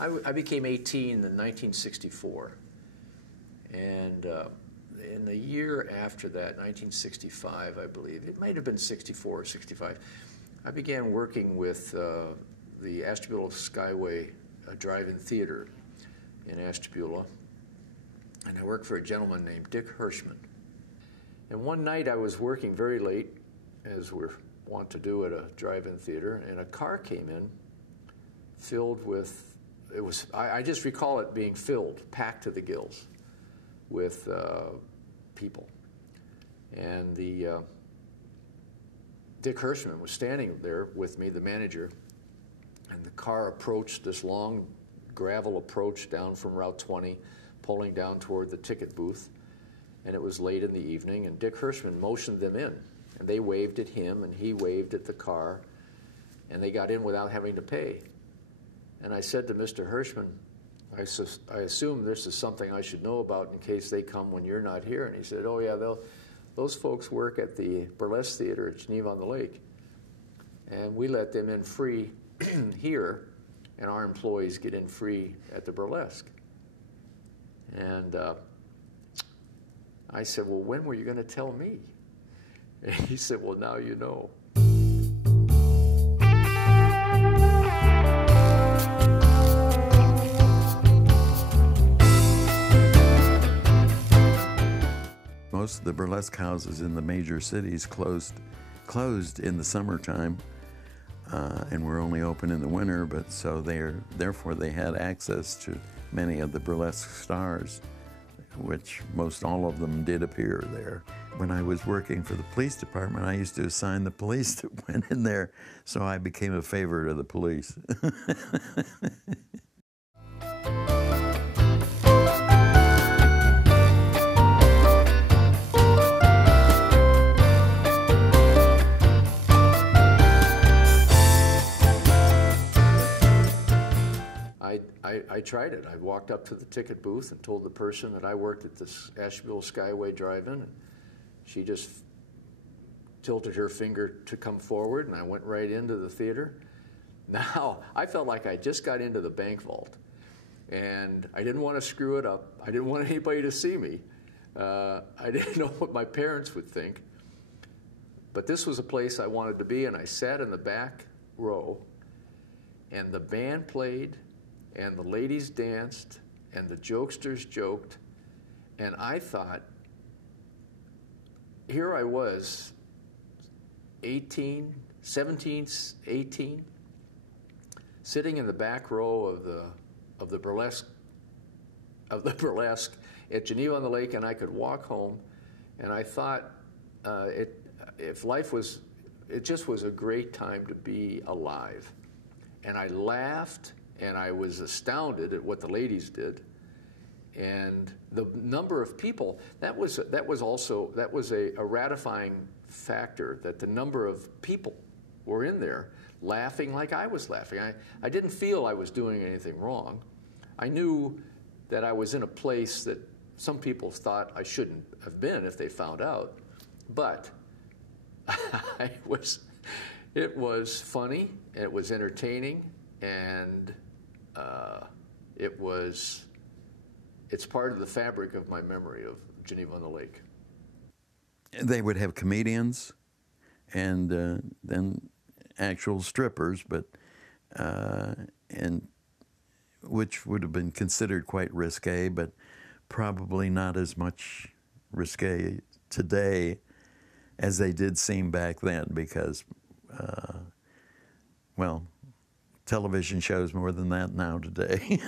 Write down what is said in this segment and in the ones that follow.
I became 18 in 1964, and in the year after that, 1965, I believe, it might have been 64 or 65, I began working with the Ashtabula Skyway Drive-In Theater in Ashtabula, and I worked for a gentleman named Dick Hirschman. And one night I was working very late, as we're wont to do at a drive-in theater, and a car came in filled with, I just recall it being filled, packed to the gills with people. And Dick Hirschman was standing there with me, the manager, and the car approached this long gravel approach down from Route 20, pulling down toward the ticket booth. And it was late in the evening, and Dick Hirschman motioned them in. And they waved at him, and he waved at the car, and they got in without having to pay. And I said to Mr. Hirschman, I assume this is something I should know about in case they come when you're not here. And he said, oh yeah, those folks work at the Burlesque Theater at Geneva-on-the-Lake. And we let them in free here, and our employees get in free at the Burlesque. And I said, well, when were you going to tell me? And he said, well, now you know. Most of the burlesque houses in the major cities closed in the summertime, and were only open in the winter, but so therefore they had access to many of the burlesque stars, which most all of them did appear there. When I was working for the police department, I used to assign the police that went in there, so I became a favorite of the police. I tried it. I walked up to the ticket booth and told the person that I worked at this Ashtabula Skyway Drive-In, and she just tilted her finger to come forward, and I went right into the theater. Now, I felt like I just got into the bank vault, and I didn't want to screw it up. I didn't want anybody to see me. I didn't know what my parents would think, but this was a place I wanted to be, and I sat in the back row, and the band played, and the ladies danced, and the jokesters joked, and I thought, here I was, 18, 17, 18, sitting in the back row of the burlesque at Geneva-on-the-Lake, and I could walk home, and I thought, if life was, it just was a great time to be alive. And I laughed, and I was astounded at what the ladies did, and the number of people. That was a ratifying factor, that the number of people were in there laughing like I was laughing. I didn't feel I was doing anything wrong. I knew that I was in a place that some people thought I shouldn't have been if they found out, but it was funny, it was entertaining, and it's part of the fabric of my memory of Geneva-on-the-Lake. They would have comedians and then actual strippers, but and which would have been considered quite risque, but probably not as much risque today as they did seem back then, because well, television shows more than that now today.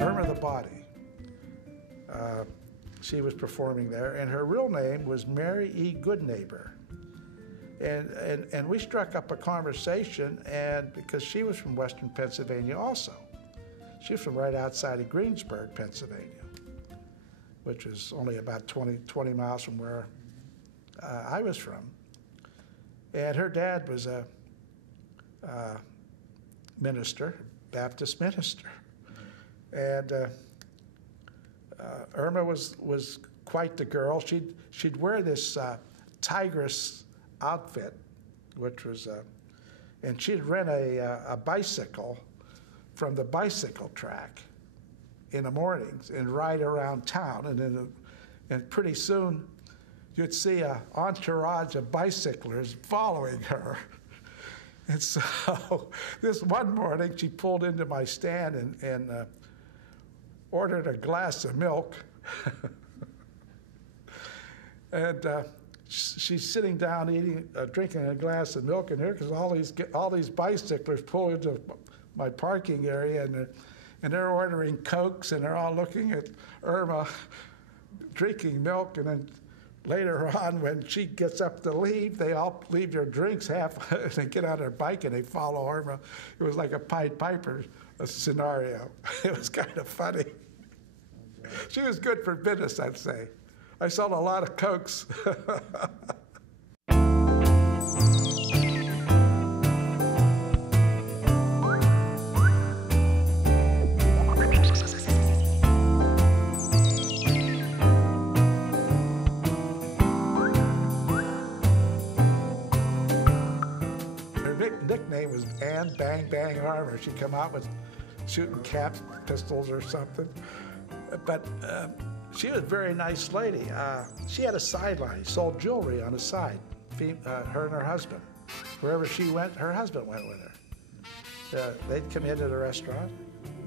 Irma the Body. She was performing there, and her real name was Mary E. Goodneighbor. And we struck up a conversation, and because she was from Western Pennsylvania also. She was from right outside of Greensburg, Pennsylvania, which is only about 20 miles from where I was from. And her dad was a minister, Baptist minister. And Irma was quite the girl. She'd wear this tigress outfit, which was, and she'd rent a bicycle from the bicycle track in the mornings and ride around town, and pretty soon you'd see an entourage of bicyclers following her. And so this one morning she pulled into my stand and ordered a glass of milk. And she's sitting down drinking a glass of milk, and here because all these bicyclers pull into my parking area, and they're ordering Cokes, and they're all looking at Irma drinking milk. And then later on, when she gets up to leave, they all leave their drinks half, and they get on their bike and they follow Irma. It was like a Pied Piper scenario. It was kind of funny. She was good for business, I'd say. I sold a lot of Cokes. Nickname was Ann Bang Bang Armor. She'd come out with shooting caps, pistols or something. But she was a very nice lady. She had a sideline, sold jewelry on the side, her and her husband. Wherever she went, her husband went with her. They'd come into the restaurant.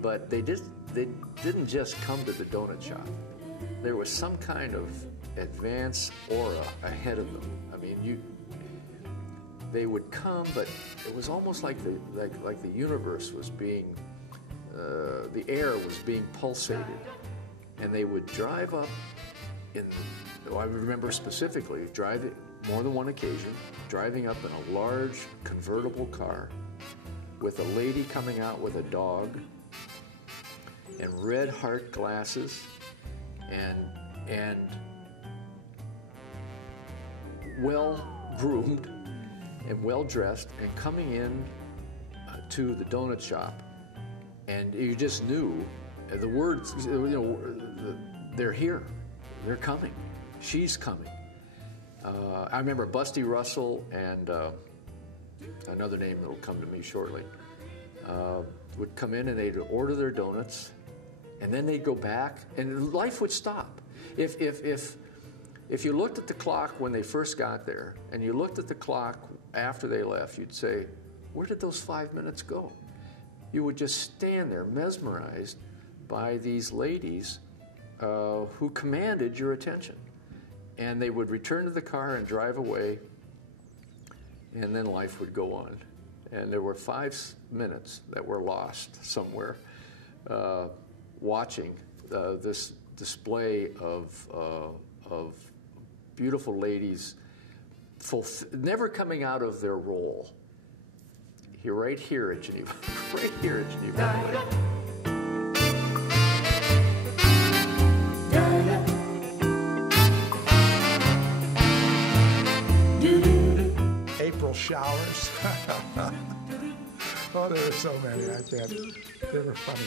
But they didn't just come to the donut shop. There was some kind of advanced aura ahead of them. I mean, they would come, but it was almost like the universe was being, the air was being pulsated. And they would drive up I remember specifically, more than one occasion, driving up in a large convertible car with a lady coming out with a dog and red heart glasses and well-groomed and well-dressed and coming in to the donut shop, and you just knew the words, they're here, they're coming, she's coming. I remember Busty Russell and another name that will come to me shortly would come in and they'd order their donuts, and then they'd go back, and life would stop. If you looked at the clock when they first got there, and you looked at the clock after they left, you'd say, where did those 5 minutes go? You would just stand there mesmerized by these ladies who commanded your attention. And they would return to the car and drive away, and then life would go on. And there were 5 minutes that were lost somewhere watching this display of beautiful ladies never coming out of their role. Right here at Geneva, right here at Geneva. April showers. Oh, there were so many. They were funny.